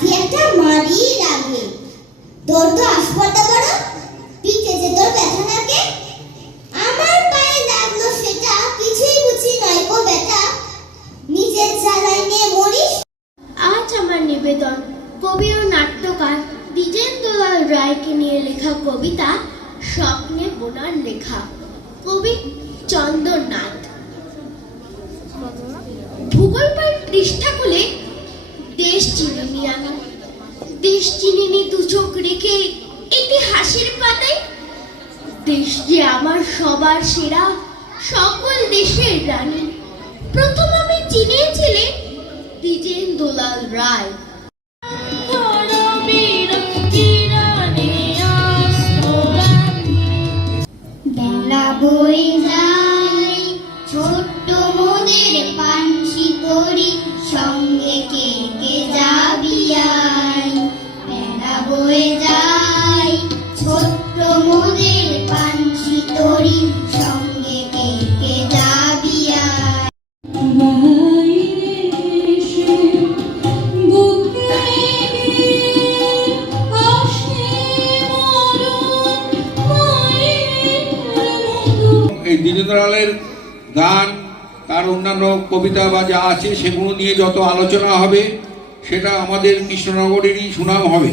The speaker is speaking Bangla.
লাঠি একটা মারি লাগে তোর তো আসপাতা বড়, পিঠে যে তোর ব্যথা লাগে। আমার পায়ে লাগল সেটা, কিছুই বুঝি নয় গো বেটা। নিজের জ্বালায় নিয়ে মরিস। আজ আমার নিবেদন, কবি ও নাট্যকার দ্বিজেন্দ্রলাল রায়কে নিয়ে লেখা কবিতা, স্বপ্নে বোনার লেখা। কবি চন্দ্রনাথ ভূগোল পৃষ্ঠা খুলে দেশ চিনিনি আমি। দেশ চিনিনি দু চোখ রেখে ইতিহাসের পাতায়। দেশ যে আমার সবার সেরা, সকল দেশের রানী। প্রথম আমি চিনিয়েছিলে দ্বিজেন দোলাল রায়। বেলা বই ছোট্ট মোদের পানসি সঙ্গে কে এই দ্বিজেন্দ্রলালের গান, তার অন্যান্য কবিতা বা যা আছে, সেগুলো নিয়ে যত আলোচনা হবে, সেটা আমাদের কৃষ্ণনগরেরই সুনাম হবে।